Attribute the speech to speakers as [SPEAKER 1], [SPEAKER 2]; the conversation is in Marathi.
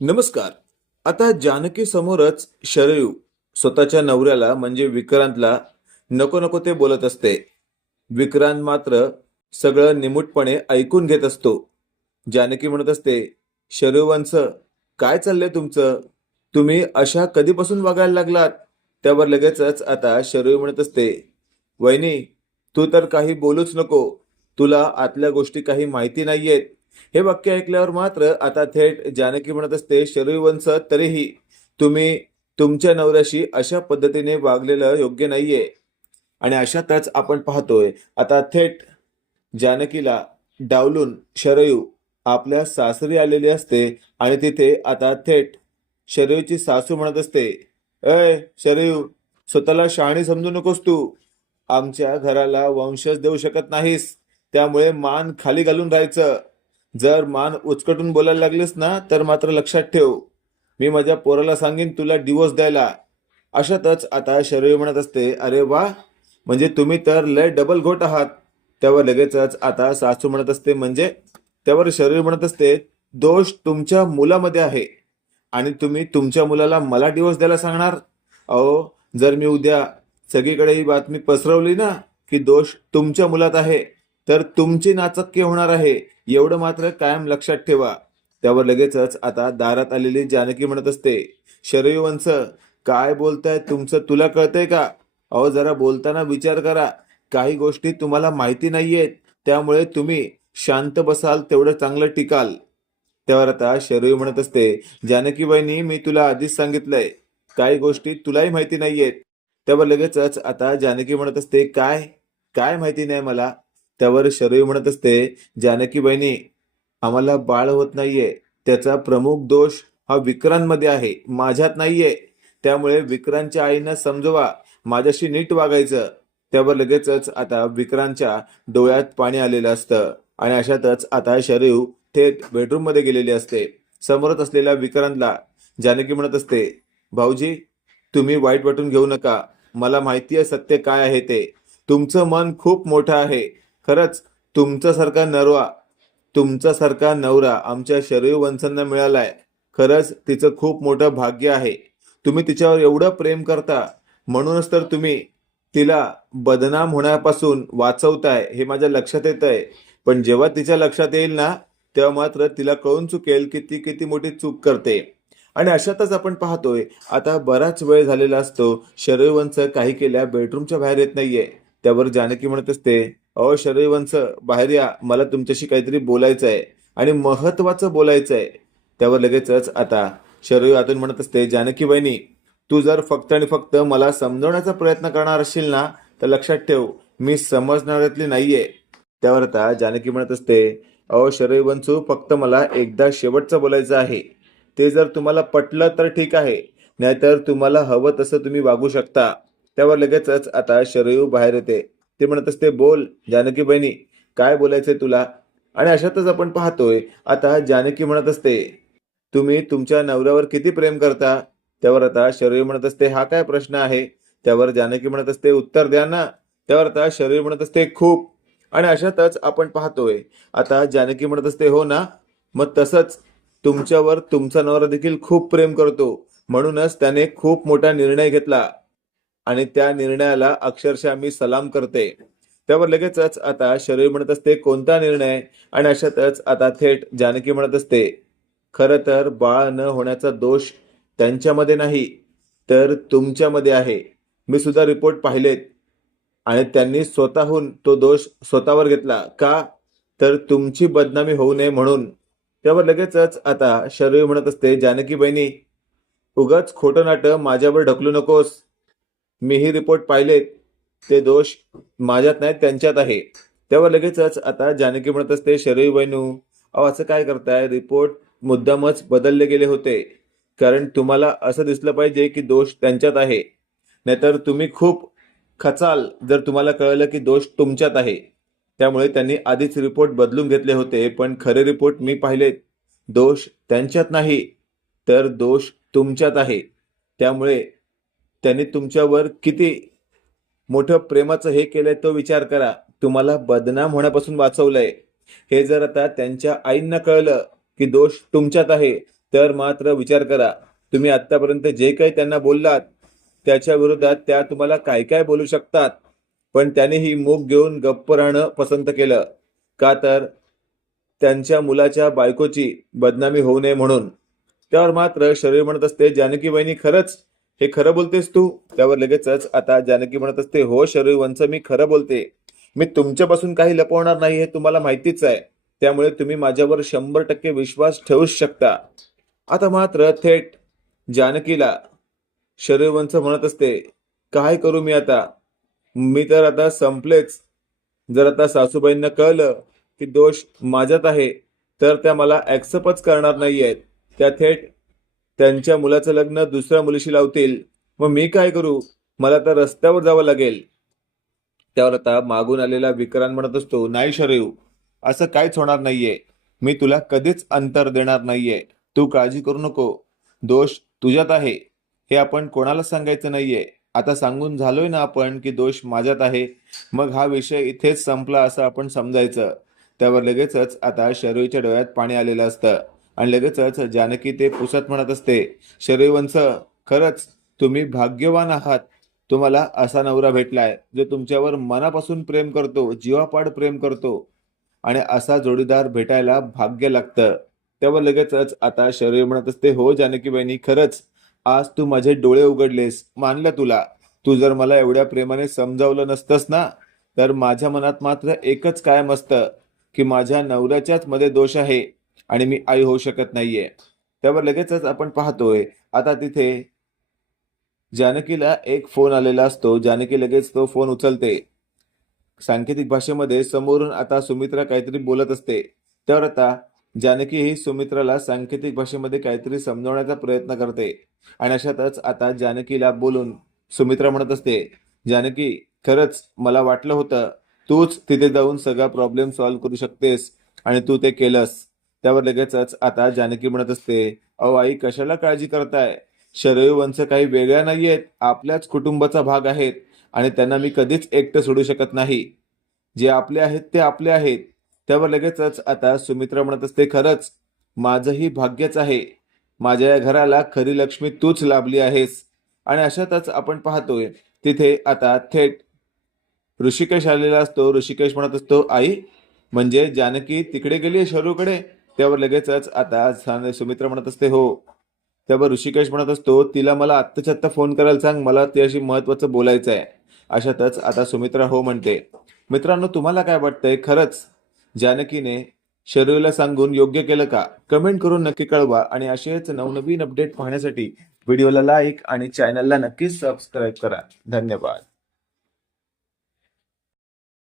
[SPEAKER 1] नमस्कार. आता जानकी समोरच शरयू स्वतःच्या नवऱ्याला म्हणजे विक्रांतला नको नको ते बोलत असते. विक्रांत मात्र सगळं निमूटपणे ऐकून घेत असतो. जानकी म्हणत असते शरयू काय चाललंय तुमचं? तुम्ही अशा कधीपासून वागायला लागलात? त्यावर लगेचच आता शरयू म्हणत असते वहिनी तू तर काही बोलूच नको. तुला आतल्या गोष्टी काही माहिती नाहीयेत. हे वाक्य ऐकल्यावर मात्र आता थेट जानकी म्हणत असते शरीरवंश तरीही तुम्ही तुमच्या नवऱ्याशी अशा पद्धतीने वागलेलं योग्य नाहीये. आणि अशातच आपण पाहतोय आता थेट जानकीला डावलून शरयू आपल्या सासरी आलेली असते आणि तिथे आता थेट शरयूची सासू म्हणत असते अय शरयू स्वतःला शहाणी समजू नकोस तू. आमच्या घराला वंशज देऊ शकत नाहीस. त्यामुळे मान खाली घालून राहायचं. जर मान उचकटून बोलायला लागलीस ना तर मात्र लक्षात ठेव. मी माझ्या पोराला सांगेन तुला डिवोर्स द्यायला. अशातच आता शरीर म्हणत असते अरे वा म्हणजे तुम्ही तर लय डबल घोट आहात. त्यावर लगेचच आता सासू म्हणत असते म्हणजे? त्यावर शरीर म्हणत असते दोष तुमच्या मुलामध्ये आहे आणि तुम्ही तुमच्या मुलाला मला डिवोर्स द्यायला सांगणार? अहो जर मी उद्या सगळीकडे ही बातमी पसरवली ना की दोष तुमच्या मुलात आहे तर तुमची नाचक्की होणार आहे. एवढं मात्र कायम लक्षात ठेवा. त्यावर लगेचच आता दारात आलेली जानकी म्हणत असते शरयू वंश काय बोलताय तुमचं? तुला कळतंय का? अहो जरा बोलताना विचार करा. काही गोष्टी तुम्हाला माहिती नाहीयेत. त्यामुळे तुम्ही शांत बसाल तेवढं चांगलं टिकाल. त्यावर आता शरयू म्हणत असते जानकी बहिणी मी तुला आधीच सांगितलंय. काही गोष्टी तुलाही माहिती नाहीयेत. त्यावर लगेचच आता जानकी म्हणत असते काय? काय माहिती नाही मला? त्यावर शरयू म्हणत असते जानकी बहिणी आम्हाला बाळ होत नाहीये. त्याचा प्रमुख दोष हा विक्रांमध्ये आहे. माझ्यात नाहीये. त्यामुळे विक्रांतच्या आईनं समजवा. माझ्याशी नीट वागायचं. त्यावर लगेचच आता विक्रांतच्या डोळ्यात पाणी आलेलं असतं. आणि अशातच आता शरीव थेट बेडरूममध्ये गेलेली असते. समोरच असलेल्या विक्रांतला जानकी म्हणत असते भाऊजी तुम्ही वाईट वाटून घेऊ नका. मला माहिती आहे सत्य काय आहे ते. तुमचं मन खूप मोठं आहे. खरंच तुमच्यासारखा नरवा तुमच्यासारखा नवरा आमच्या शरयू वंशांना मिळालाय. खरंच तिचं खूप मोठं भाग्य आहे. तुम्ही तिच्यावर एवढं प्रेम करता म्हणूनच तर तुम्ही तिला बदनाम होण्यापासून वाचवताय हे माझ्या लक्षात येत आहे पण जेव्हा तिच्या लक्षात येईल ना तेव्हा मात्र तिला कळून चुकेल की ती किती मोठी चूक करते. आणि अशातच आपण पाहतोय आता बराच वेळ झालेला असतो शरीरवंश काही केल्या बेडरूमच्या बाहेर येत नाहीये. त्यावर जानकी म्हणत असते अहो शरीरवंश बाहेर या. मला तुमच्याशी काहीतरी बोलायचं आहे आणि महत्वाचं बोलायचं आहे त्यावर लगेचच आता. शरयू आतून म्हणत असते जानकी वहिनी तू जर फक्त आणि फक्त मला समजवण्याचा प्रयत्न करणार असशील ना तर लक्षात ठेव मी समजणाऱ्यातली नाहीये. त्यावर आता जानकी म्हणत असते अहो शरीर फक्त मला एकदा शेवटचं बोलायचं आहे. ते जर तुम्हाला पटलं तर ठीक आहे नाहीतर तुम्हाला हवं तसं तुम्ही वागू शकता. त्यावर लगेचच आता शरयू बाहेर येते. ते म्हणत असते बोल जानकी बहिणी काय बोलायचंय तुला? आणि अशातच आपण पाहतोय आता जानकी म्हणत असते तुम्ही तुमच्या नवऱ्यावर किती प्रेम करता? त्यावर आता शरीर म्हणत असते हा काय प्रश्न आहे? त्यावर जानकी म्हणत असते उत्तर द्या ना. त्यावर आता शरीर म्हणत असते खूप. आणि अशातच आपण पाहतोय आता जानकी म्हणत असते हो ना. मग तसंच तुमच्यावर तुमचा नवरा देखील खूप प्रेम करतो. म्हणूनच त्याने खूप मोठा निर्णय घेतला. आणि त्या निर्णयाला अक्षरशः मी सलाम करते. त्यावर लगेचच आता शरीर म्हणत असते कोणता निर्णय? आणि अशातच आता थेट जानकी म्हणत असते खरं तर बाळ न होण्याचा दोष त्यांच्यामध्ये नाही तर तुमच्यामध्ये आहे. मी सुद्धा रिपोर्ट पाहिलेत. आणि त्यांनी स्वतःहून तो दोष स्वतःवर घेतला. का? तर तुमची बदनामी होऊ नये म्हणून. त्यावर लगेचच आता शरीर म्हणत असते जानकी बहिणी उगाच खोटं नाटं माझ्यावर ढकलू नकोस. मीही रिपोर्ट पाहिलेत ते दोष माझ्यात नाही त्यांच्यात आहे. तेव्हा लगेचच आता जानकी म्हणत असते शरीर वैनू अहो असं काय करताय? रिपोर्ट मुद्दामच बदलले गेले होते. कारण तुम्हाला असं दिसलं पाहिजे की दोष त्यांच्यात आहे. नाहीतर तुम्ही खूप खचाल जर तुम्हाला कळलं की दोष तुमच्यात आहे. त्यामुळे त्यांनी आधीच रिपोर्ट बदलून घेतले होते पण खरे रिपोर्ट मी पाहिलेत. दोष त्यांच्यात नाही तर दोष तुमच्यात आहे. त्यामुळे त्यांनी तुमच्यावर किती मोठं प्रेमाचं हे केलंय तो विचार करा. तुम्हाला बदनाम होण्यापासून वाचवलंय. हे जर आता त्यांच्या आईंना कळलं की दोष तुमच्यात आहे तर मात्र विचार करा. तुम्ही आतापर्यंत जे काही त्यांना बोललात त्याच्या विरोधात त्या तुम्हाला काय काय बोलू शकतात? पण त्याने ही मूग घेऊन गप्प राहणं पसंत केलं. का तर त्यांच्या मुलाच्या बायकोची बदनामी होऊ नये म्हणून. त्यावर मात्र शरीर म्हणत असते जानकी बहिणी खरंच हे खरं बोलतेस तू? त्यावर लगेचच आता जानकी म्हणत असते हो शरीर वंच मी खरं बोलते. मी तुमच्यापासून काही लपवणार नाही हे तुम्हाला माहितीच आहे. त्यामुळे तुम्ही माझ्यावर शंभर टक्के विश्वास ठेवूच शकता. आता मात्र थेट जानकीला शरीरवंच म्हणत असते काय करू मी आता? मी तर आता संपलेच. जर आता सासूबाईंना कळलं की दोष माझ्यात आहे तर त्या मला ऍक्सेप्टच करणार नाहीयेत. त्या थेट त्यांच्या मुलाचं लग्न दुसऱ्या मुलीशी लावतील. मग मी काय करू? मला तर रस्त्यावर जावं लागेल. त्यावर आता मागून आलेला विक्रांत म्हणत असतो नाही शरीव असं काहीच होणार नाहीये. मी तुला कधीच अंतर देणार नाहीये. तू काळजी करू नको. दोष तुझ्यात आहे. हे आपण कोणाला सांगायचं नाहीये. आता सांगून झालोय ना आपण की दोष माझ्यात आहे. मग हा विषय इथेच संपला असं आपण समजायचं. त्यावर लगेचच आता शरीरच्या डोळ्यात पाणी आलेलं असतं. आणि लगेचच जानकी ते पुसत म्हणत असते शरीरवंश खरंच तुम्ही भाग्यवान आहात. तुम्हाला असा नवरा भेटलाय जो तुमच्यावर मनापासून प्रेम करतो जीवापाड प्रेम करतो आणि असा जोडीदार भेटायला भाग्य लागतं. तेव्हा लगेचच आता शरीर म्हणत असते हो जानकी बहिणी खरंच आज तू माझे डोळे उघडलेस. मानलं तुला. तू जर मला एवढ्या प्रेमाने समजावलं नसतंस ना तर माझ्या मनात मात्र एकच कायम असतं की माझ्या नवऱ्याच्याच मध्ये दोष आहे. आणि मी आई होऊ शकत नाहीये. त्यावर लगेचच आपण पाहतोय आता तिथे जानकीला एक फोन आलेला असतो. जानकी लगेच तो फोन उचलते. सांकेतिक भाषेमध्ये समोरून आता सुमित्रा काहीतरी बोलत असते. त्यावर आता जानकी ही सुमित्राला सांकेतिक भाषेमध्ये काहीतरी समजवण्याचा प्रयत्न करते. आणि अशातच आता जानकीला बोलून सुमित्रा म्हणत असते जानकी खरंच मला वाटलं होतं तूच तिथे जाऊन सगळा प्रॉब्लेम सॉल्व्ह करू शकतेस आणि तू ते केलंस. त्यावर लगेचच आता जानकी म्हणत असते अहो आई कशाला काळजी करताय? शरीर वंश काही वेगळ्या नाहीयेत. आपल्याच कुटुंबाचा भाग आहेत आणि त्यांना मी कधीच एकटं सोडू शकत नाही. जे आपले आहेत ते आपले आहेत. त्यावर लगेचच आता सुमित्रा म्हणत असते खरंच माझंही भाग्यच आहे. माझ्या या घराला खरी लक्ष्मी तूच लाभली आहेस. आणि अशातच आपण पाहतोय तिथे आता थेट ऋषिकेश आलेला असतो. ऋषिकेश म्हणत असतो आई म्हणजे जानकी तिकडे गेली शरूकडे त्यावर लगेचच आता सुमित्रा म्हणत असते हो. त्यावर ऋषिकेश म्हणत असतो तिला मला आत्ताच्या आत्ता फोन करायला सांग मला तिच्याशी महत्वाचं बोलायचं आहे. अशातच आता सुमित्रा हो म्हणते मित्रांनो तुम्हाला काय वाटतंय? खरंच जानकीने शरीरला सांगून योग्य केलं का? कमेंट करून नक्की कळवा आणि असेच नवनवीन अपडेट पाहण्यासाठी व्हिडिओला लाईक आणि चॅनलला नक्कीच सबस्क्राईब करा. धन्यवाद.